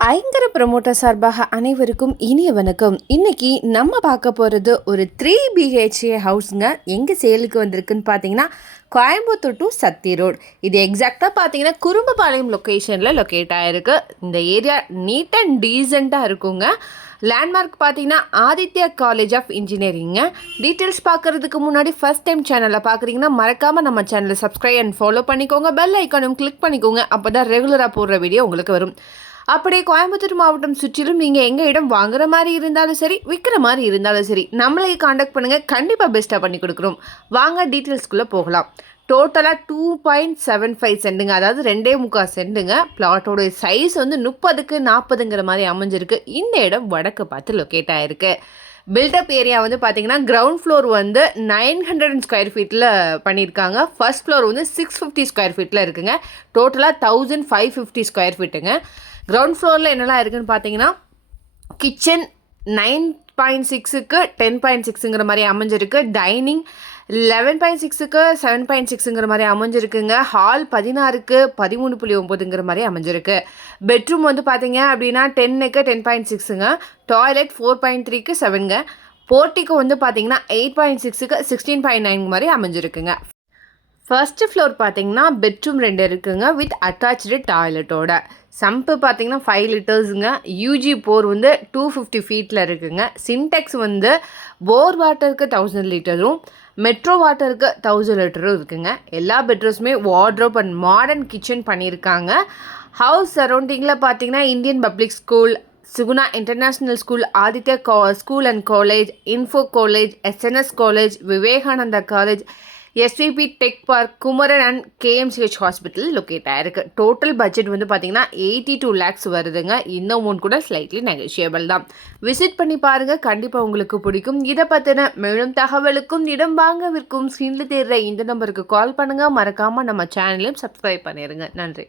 ஐங்கர promoter சார்பாக அனைவருக்கும் இனிய வணக்கம். இன்னைக்கு நம்ம பார்க்க போகிறது ஒரு 3 BHA ஹவுஸுங்க. எங்கே சேலுக்கு வந்திருக்குன்னு பார்த்தீங்கன்னா கோயம்புத்தூர் டு சத்தி ரோடு. இது எக்ஸாக்டாக பார்த்தீங்கன்னா குறும்பபாளையம் லொக்கேஷனில் லொக்கேட் ஆகிருக்கு. இந்த ஏரியா நீட் அண்ட் டீசெண்டாக இருக்குங்க. லேண்ட்மார்க் பார்த்தீங்கன்னா ஆதித்யா காலேஜ் ஆஃப் இன்ஜினியரிங்க. டீட்டெயில்ஸ் பார்க்குறதுக்கு முன்னாடி ஃபஸ்ட் டைம் சேனலில் பார்க்குறீங்கன்னா மறக்காமல் நம்ம சேனலை சப்ஸ்கிரைப் அண்ட் ஃபாலோ பண்ணிக்கோங்க. பெல் ஐக்கானும் கிளிக் பண்ணிக்கோங்க. அப்போ தான் ரெகுலராக போடுற வீடியோ உங்களுக்கு வரும். அப்படியே கோயம்புத்தூர் மாவட்டம் சுற்றிலும் நீங்கள் எங்கள் இடம் வாங்குற மாதிரி இருந்தாலும் சரி, விற்கிற மாதிரி இருந்தாலும் சரி, நம்மளே காண்டாக்ட் பண்ணுங்கள். கண்டிப்பாக பெஸ்ட்டாக பண்ணி கொடுக்குறோம். வாங்க டீட்டெயில்ஸ்குள்ளே போகலாம். டோட்டலாக 2.75 சென்ட்டுங்க, அதாவது 2.25 சென்ட்டுங்க. பிளாட்டோட சைஸ் வந்து 30க்கு 40ங்கிற மாதிரி அமைஞ்சிருக்கு. இந்த இடம் வடக்கு பார்த்து லொக்கேட் ஆகிருக்கு. பில்டப் ஏரியா வந்து பார்த்தீங்கன்னா கிரவுண்ட் ஃப்ளோர் வந்து 900 ஸ்கொயர் ஃபீட்டில் பண்ணியிருக்காங்க. ஃபர்ஸ்ட் ஃப்ளோர் வந்து 650 ஸ்கொயர் ஃபீட்டில் இருக்குங்க. டோட்டலாக 1550 ஸ்கொயர் ஃபீட்டுங்க. கிரவுண்ட் ஃப்ளோரில் என்னெல்லாம் இருக்குதுன்னு பார்த்தீங்கன்னா கிச்சன் 9.6க்கு 10.6ங்கிற மாதிரி அமைஞ்சிருக்கு. டைனிங் 11.6க்கு 7.6ங்கிற மாதிரி அமைஞ்சிருக்குங்க. ஹால் 16க்கு 13.9ங்கிற மாதிரி அமைஞ்சிருக்கு. பெட்ரூம் வந்து பார்த்தீங்க அப்படின்னா 10க்கு 10.6ங்க. டாய்லெட் 4.3க்கு 7ங்க. போர்ட்டிக்கு வந்து பார்த்தீங்கன்னா 8.6க்கு 16.9 மாதிரி அமைஞ்சிருக்குங்க. ஃபர்ஸ்ட் ஃப்ளோர் பார்த்தீங்கன்னா பெட்ரூம் 2 இருக்குங்க வித் அட்டாச்சு டாய்லெட்டோட. சம்பு பார்த்தீங்கன்னா 5 லிட்டர்ஸுங்க. யூஜி போர் வந்து 250 ஃபீட்டில் இருக்குங்க. சின்டெக்ஸ் வந்து போர் வாட்டருக்கு 1000 லிட்டரும் மெட்ரோ வாட்டருக்கு 1000 லிட்டரும் இருக்குங்க. எல்லா பெட்ரூம்ஸுமே வார்ட்ரோப் அண்ட் மாடர்ன் கிச்சன் பண்ணியிருக்காங்க. ஹவுஸ் சரௌண்டிங்கில் பார்த்தீங்கன்னா Indian public school, Suguna international school, Aditya school and college, info college, SNS college, Vivekananda college, SVP tech park, Kumaran and KMCH hospital locate ஆகிருக்கு. டோட்டல் பட்ஜெட் வந்து பார்த்தீங்கன்னா 82 lakhs வருதுங்க. இந்த அமௌண்ட் கூட ஸ்லைட்லி நெகோஷியபிள் தான். விசிட் பண்ணி பாருங்கள், கண்டிப்பாக உங்களுக்கு பிடிக்கும். இதை பற்றின மேலும் தகவலுக்கும் இடம் வாங்கவிற்கும் ஸ்க்ரீனில் தேடுற இந்த நம்பருக்கு கால் பண்ணுங்கள். மறக்காமல் நம்ம சேனலையும் சப்ஸ்கிரைப் பண்ணிடுங்க. நன்றி.